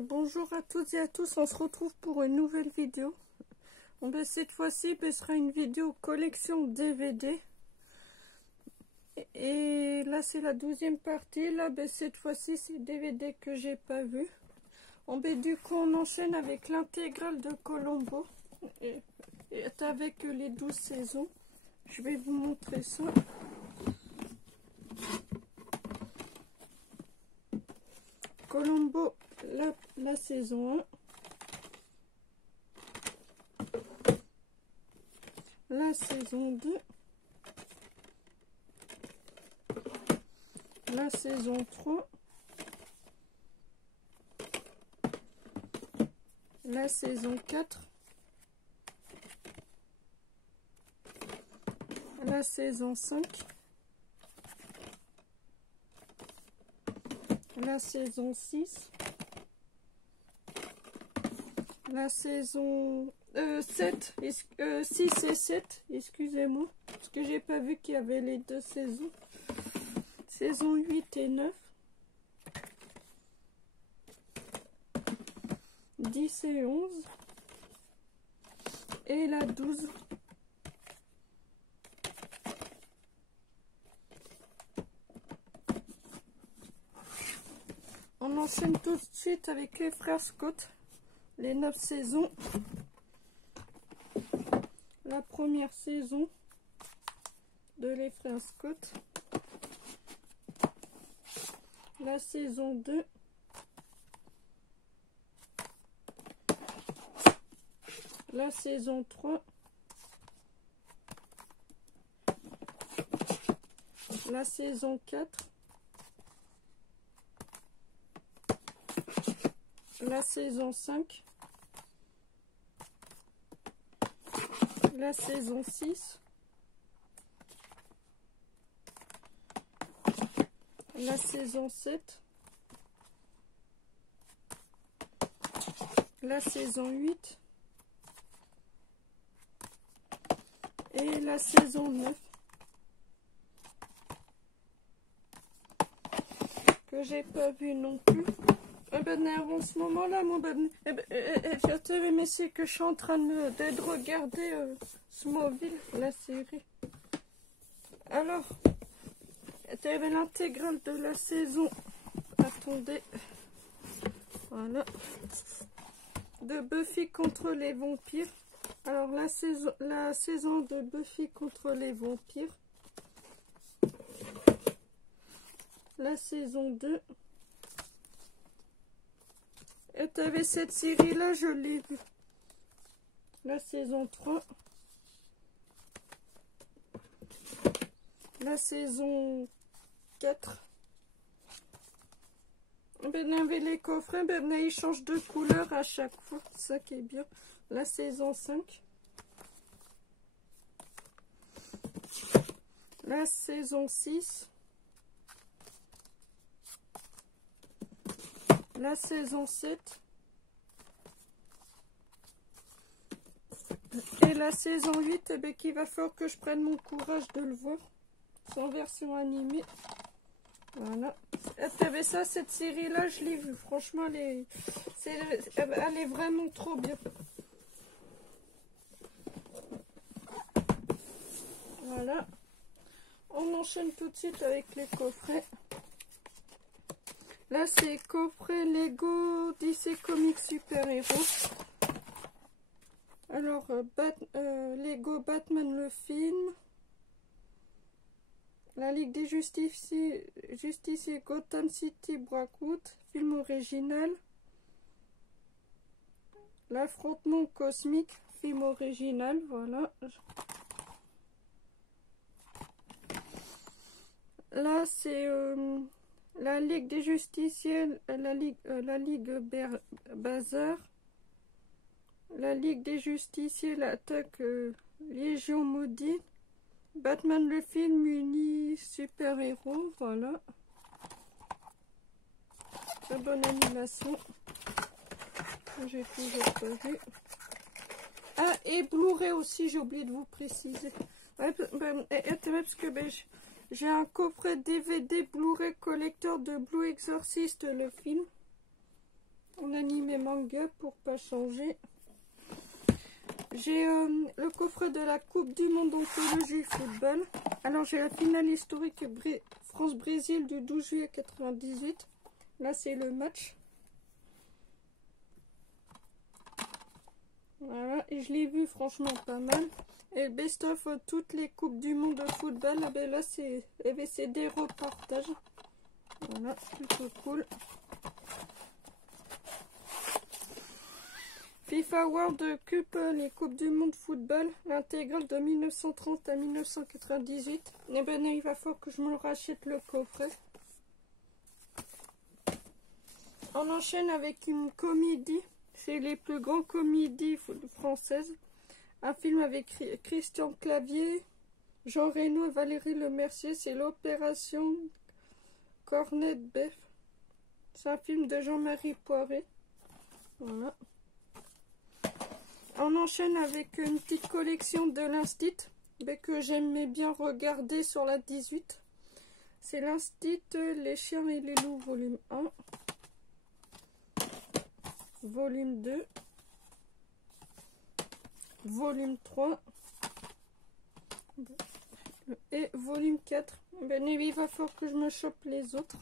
Bonjour à toutes et à tous, on se retrouve pour une nouvelle vidéo. Cette fois-ci, ce sera une vidéo collection DVD. Et là, c'est la 12e partie. Là, cette fois-ci, c'est DVD que j'ai pas vu. Du coup, on enchaîne avec l'intégrale de Columbo. Et avec les 12 saisons. Je vais vous montrer ça. Columbo, la saison 1. La saison 2. La saison 3. La saison 4. La saison 5. La saison 6. La saison 7, 6 et 7, excusez-moi, parce que j'ai pas vu qu'il y avait les deux saisons. Saison 8 et 9. 10 et 11. Et la 12. On enchaîne tout de suite avec les frères Scott. Les 9 saisons. La première saison de les frères Scott. La saison 2. La saison 3. La saison 4. La saison 5. La saison 6. La saison 7. La saison 8. Et la saison 9. Que j'ai pas vu non plus. En ce moment là, mais c'est que je suis en train de regarder Smallville, la série. Alors, t'avais l'intégrale de la saison. Attendez. Voilà. De Buffy contre les vampires. Alors, la saison de Buffy contre les vampires. La saison 2. Et tu avais cette série-là, je l'ai vue. La saison 3. La saison 4. Il y avait les coffrets, ils changent de couleur à chaque fois. C'est ça qui est bien. La saison 5. La saison 6. La saison 7 et la saison 8, qu'il va falloir que je prenne mon courage de le voir. C'est en version animée. Voilà. Tu avais ça, cette série-là, je l'ai vue. Franchement, elle est vraiment trop bien. Voilà. On enchaîne tout de suite avec les coffrets. Là, c'est coffret Lego DC Comics Super Héros. Alors, Lego Batman le film. La Ligue des Justiciers Gotham City Blackwood, film original. L'affrontement cosmique, film original, voilà. Là, c'est la Ligue des Justiciers, la Ligue Bazar, la Ligue des Justiciers, l'attaque Légion Maudite, Batman le film uni super-héros, voilà. Très bonne animation. J'ai toujours pas vu. Ah, et Blu-ray aussi, j'ai oublié de vous préciser. Ouais, parce que j'ai un coffret DVD Blu-ray collector de Blue Exorcist, le film. On a anime et manga pour pas changer. J'ai le coffret de la Coupe du Monde d'anthologie football. Alors j'ai la finale historique France-Brésil du 12 juillet 98. Là c'est le match. Voilà, et je l'ai vu franchement pas mal. Et best of toutes les coupes du monde de football. Ah ben là c'est des reportages. Voilà, plutôt cool. FIFA World Cup, les coupes du monde football, l'intégrale de 1930 à 1998. Et ben il va falloir que je me rachète le coffret. On enchaîne avec une comédie. C'est les plus grandes comédies françaises. Un film avec Christian Clavier, Jean Reno et Valérie Lemercier. C'est l'opération Cornet Bœuf. C'est un film de Jean-Marie Poiré. Voilà. On enchaîne avec une petite collection de l'Instit que j'aimais bien regarder sur la 18. C'est l'Instit Les chiens et les loups, volume 1. Volume 2. Volume 3. Et volume 4. Ben, il va falloir que je me chope les autres.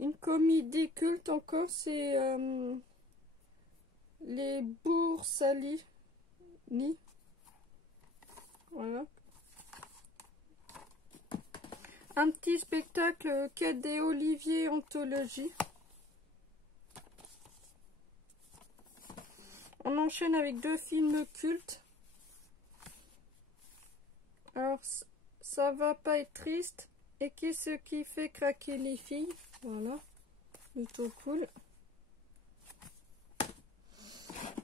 Une comédie culte encore, c'est les Boursalini. Voilà. Un petit spectacle Cadet Olivier Anthologie. On enchaîne avec deux films cultes. Alors, ça va pas être triste. Et qu'est-ce qui fait craquer les filles? Voilà, plutôt cool.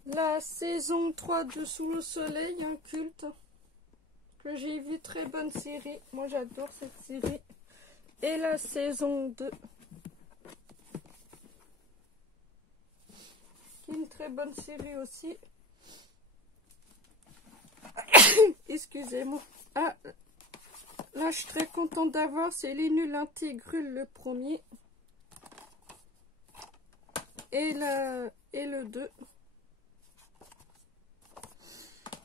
La saison 3 de Sous le soleil, un culte que j'ai vu, très bonne série. Moi j'adore cette série. Et la saison 2. Qui est une très bonne série aussi. Excusez-moi. Ah, là je suis très contente d'avoir, c'est Les Nuls Intégrul le premier. Et le 2.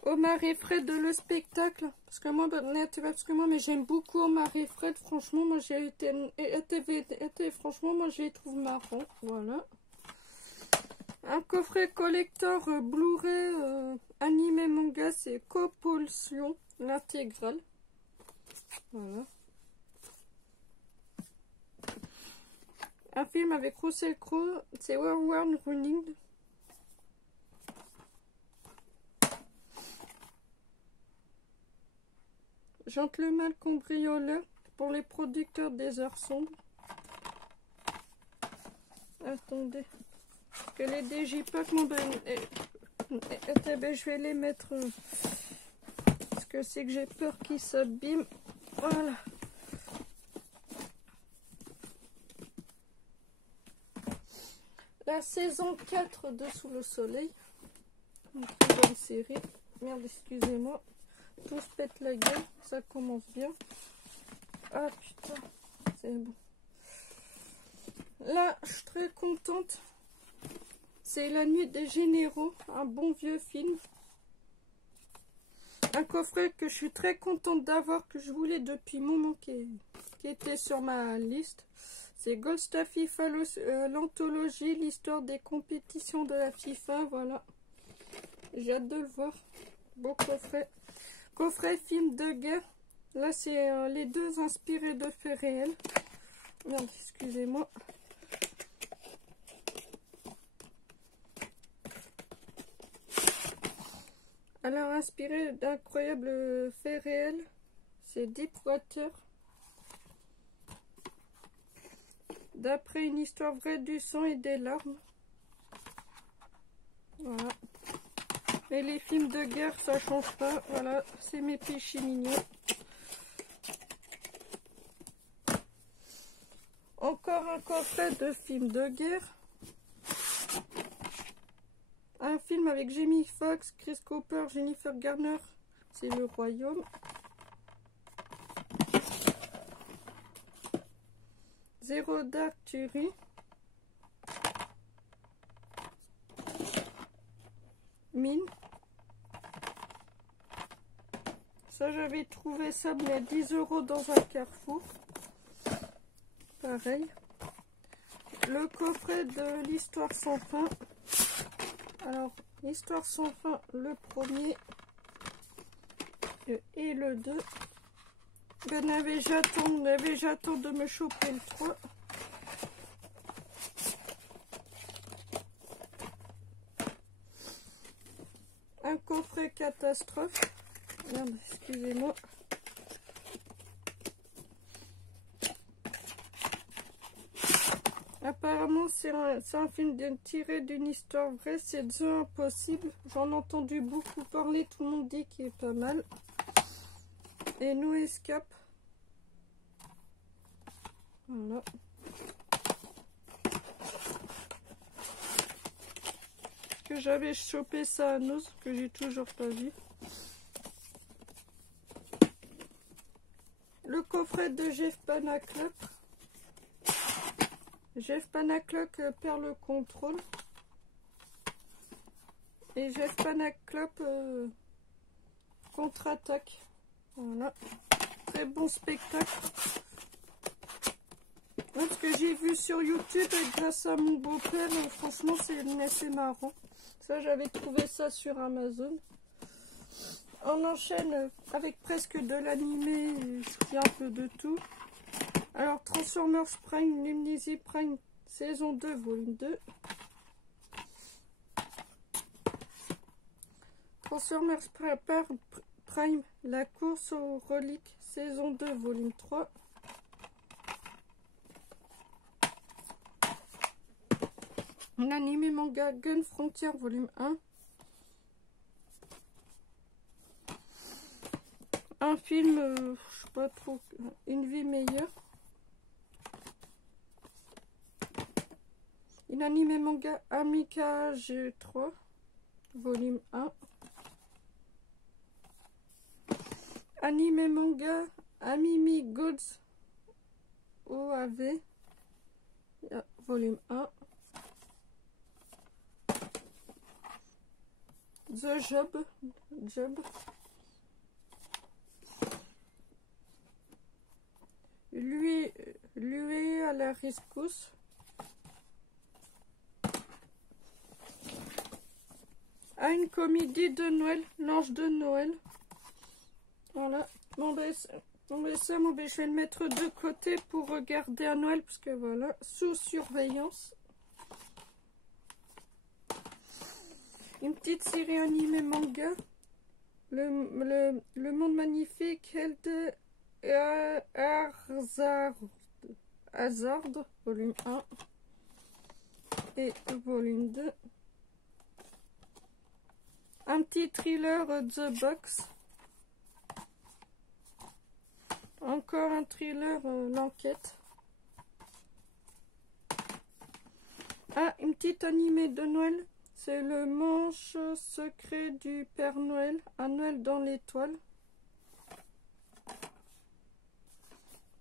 Omar et Fred le spectacle. Parce que moi, mais j'aime beaucoup Omar et Fred. Franchement, moi j'ai été franchement, moi je les trouve marrants. Voilà. Un coffret collector Blu-ray animé manga, c'est Copulsion, l'intégrale. Voilà. Un film avec Russell Crowe, c'est World Running. Gentleman cambrioleur pour les producteurs des heures sombres. Attendez. Parce que les Digipack, je vais les mettre. Parce que c'est que j'ai peur qu'ils s'abîment. Voilà. La saison 4 de Sous le soleil. Une très bonne série. Merde, excusez-moi. Tout se pète la gueule. Ça commence bien. Ah putain. C'est bon. Là, je suis très contente. C'est La Nuit des Généraux. Un bon vieux film. Un coffret que je suis très contente d'avoir. Que je voulais depuis un moment. Qui était sur ma liste. C'est Gold Star FIFA, l'anthologie, l'histoire des compétitions de la FIFA, voilà. J'ai hâte de le voir. Beau coffret. Coffret film de guerre. Là, c'est les deux inspirés de faits réels. Merde, excusez-moi. Alors, inspiré d'incroyables faits réels, c'est Deepwater. D'après une histoire vraie du sang et des larmes. Voilà. Et les films de guerre, ça change pas. Voilà, c'est mes péchés mignons. Encore un coffret de films de guerre. Un film avec Jamie Foxx, Chris Cooper, Jennifer Garner. C'est Le Royaume. Zéro Dark Tuerie. Mine. Ça, j'avais trouvé ça mais à 10 € dans un Carrefour. Pareil. Le coffret de l'Histoire sans fin. Alors, l'Histoire sans fin, le premier et le 2. J'attends de me choper le 3. Un coffret catastrophe. Merde, excusez-moi. Apparemment, c'est un film tiré d'une histoire vraie. C'est The Impossible. J'en ai entendu beaucoup parler. Tout le monde dit qu'il est pas mal. Et No Escape. Voilà. Que j'avais chopé ça à Noz, que j'ai toujours pas vu. Le coffret de Jeff Panaclock. Jeff Panaclock perd le contrôle. Et Jeff Panaclock contre-attaque. Voilà. Très bon spectacle. Ce que j'ai vu sur YouTube grâce à mon beau-père, franchement c'est assez marrant. Ça, j'avais trouvé ça sur Amazon. On enchaîne avec presque de l'animé, il y a un peu de tout. Alors, Transformers Prime, Limnizy Prime, saison 2, volume 2. Transformers Prime, la course aux reliques, saison 2, volume 3. L'anime manga Gun Frontier, volume 1. Un film, je sais pas trop, Une vie meilleure. Une anime manga Amica G3, volume 1. Anime manga Amimi Gods OAV, volume 1. The Job. Lui à la rescousse. À une comédie de Noël, L'Ange de Noël. Voilà. Bon ben je vais le mettre de côté pour regarder à Noël, parce que voilà, sous surveillance. Une petite série animée manga. Le monde magnifique, Held Hazard, volume 1 et volume 2. Un petit thriller, The Box. Encore un thriller, L'Enquête. Ah, une petite animée de Noël. C'est le manche secret du Père Noël, un Noël dans l'étoile.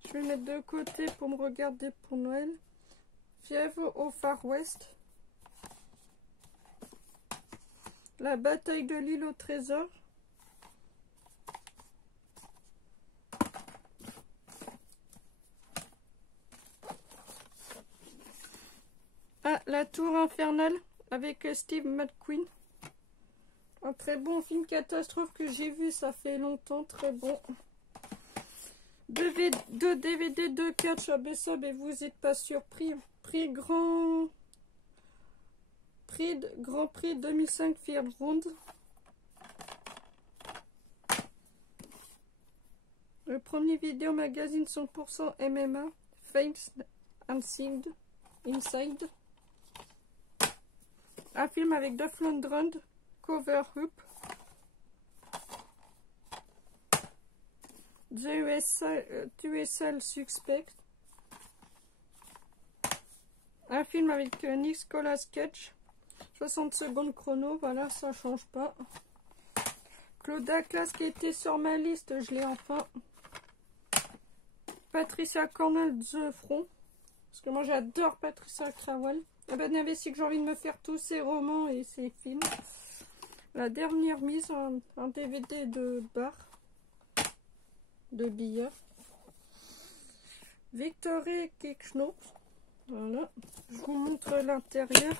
Je vais mettre de côté pour me regarder pour Noël. Fièvre au Far West. La bataille de l'île au trésor. Ah, La Tour Infernale avec Steve McQueen. Un très bon film catastrophe que j'ai vu, ça fait longtemps, très bon. Deux DVD, 2 catch à Bessab et vous n'êtes pas surpris. Grand Prix 2005 Field Round. Le premier vidéo magazine 100% MMA. Face Inside. Un film avec Duff Lundgren. Cover Up. The USL Suspect. Un film avec Nicolas Cage. 60 secondes chrono, voilà, ça change pas. Claudia Class qui était sur ma liste, je l'ai enfin. Patricia Cornell, The Front. Parce que moi j'adore Patricia Crowell. Ah ben, que j'ai envie de me faire tous ses romans et ses films. La dernière mise en DVD de bar, de billard. Victory Kickschnop. Voilà. Je vous montre l'intérieur.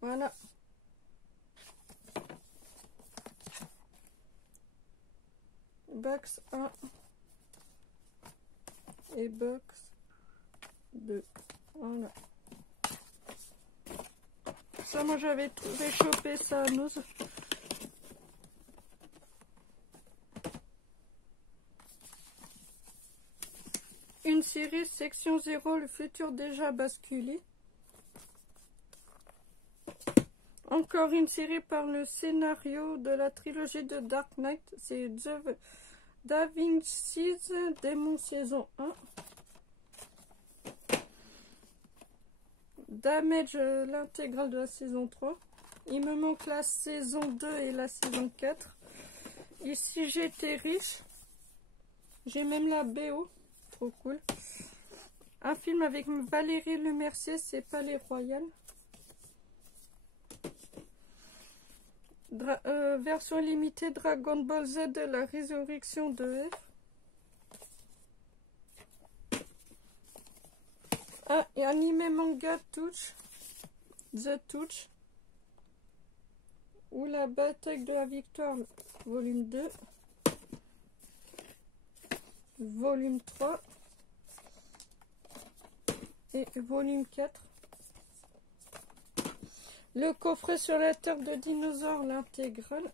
Voilà. Box 1 et box 2. Voilà. Ça, moi j'avais chopé ça à Noz. Une série section 0, le futur déjà basculé. Encore une série par le scénario de la trilogie de Dark Knight. C'est The Da Vinci's Démon saison 1. Damage, l'intégrale de la saison 3. Il me manque la saison 2 et la saison 4. Ici j'étais riche. J'ai même la BO. Trop cool. Un film avec Valérie Lemercier, c'est Palais Royal. Version limitée Dragon Ball Z de la résurrection de F. Ah, et animé manga Touch, The Touch, ou la bataille de la victoire, volume 2, volume 3 et volume 4. Le coffret sur la terre de dinosaures, l'intégrale.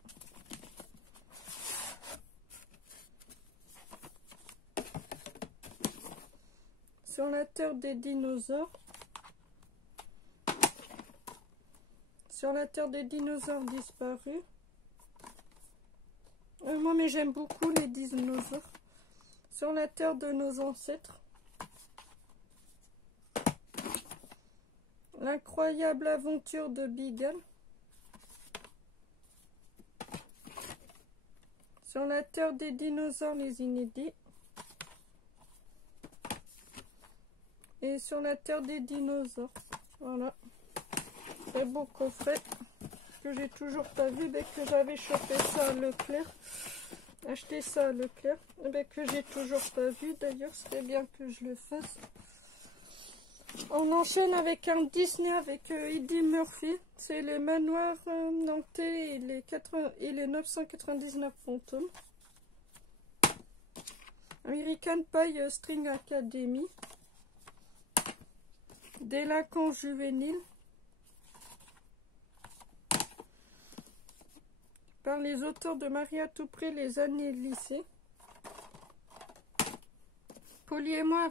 Sur la terre des dinosaures. Sur la terre des dinosaures disparus. Moi, mais j'aime beaucoup les dinosaures. Sur la terre de nos ancêtres. L'incroyable aventure de Beagle. Sur la terre des dinosaures, les inédits. Et sur la terre des dinosaures. Voilà. Très beau coffret que j'ai toujours pas vu dès que j'avais chopé ça à Leclerc. Acheté ça à Leclerc. Et que j'ai toujours pas vu. D'ailleurs, c'était bien que je le fasse. On enchaîne avec un Disney avec Eddie Murphy. C'est les manoirs nantais et les 999 fantômes. American Pie String Academy. Délinquants juvéniles. Par les auteurs de Marie à tout près, les années lycée. Polly et moi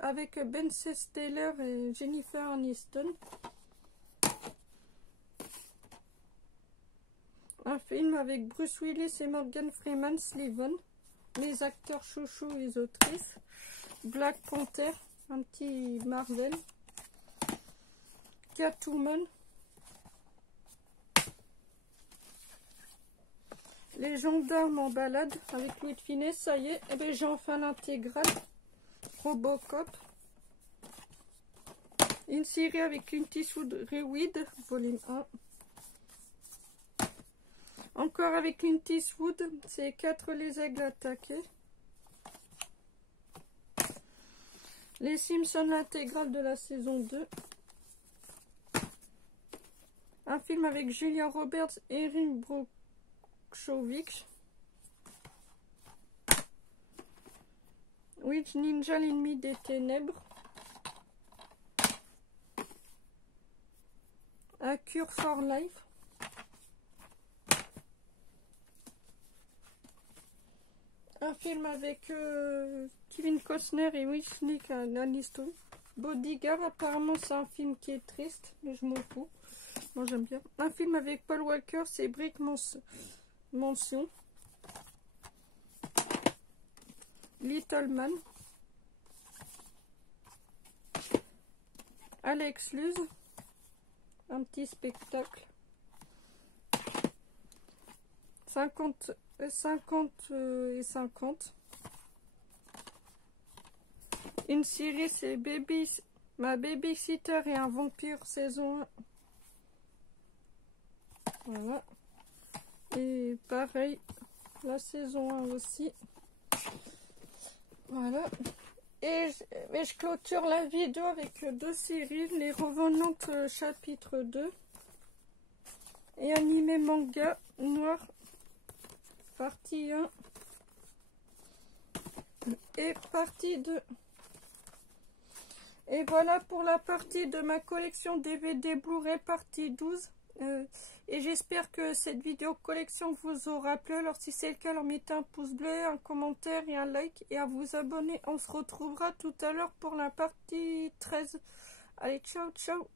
avec Ben Stiller et Jennifer Aniston. Un film avec Bruce Willis et Morgan Freeman, Sliven. Les acteurs chouchous et les autrices. Black Panther, un petit Marvel. Catwoman. Les gendarmes en balade avec Louis de Funès, ça y est, eh ben, j'ai enfin l'intégrale. Robocop. Une série avec Clint Eastwood, Reweed, volume 1. Encore avec Clint Eastwood, c'est 4 les aigles attaqués. Les Simpsons, l'intégrale de la saison 2. Un film avec Julia Roberts et Erin Brockovich. Witch Ninja, l'ennemi des ténèbres. A Cure for Life. Un film avec Kevin Costner et Whitney Aniston. Bodyguard, apparemment c'est un film qui est triste, mais je m'en fous. Moi j'aime bien. Un film avec Paul Walker, c'est Brick Mansion. Little Man. Alex Luz. Un petit spectacle. 50 et 50. Une série, c'est Baby Ma babysitter et un vampire saison 1. Voilà. Et pareil, la saison 1 aussi. Voilà. Et je clôture la vidéo avec deux séries, Les Revenantes chapitre 2 et Animé Manga Noir partie 1 et partie 2. Et voilà pour la partie de ma collection DVD Blu-ray partie 12. Et j'espère que cette vidéo collection vous aura plu. Alors si c'est le cas, alors mettez un pouce bleu, un commentaire et un like. Et à vous abonner. On se retrouvera tout à l'heure pour la partie 13. Allez, ciao, ciao.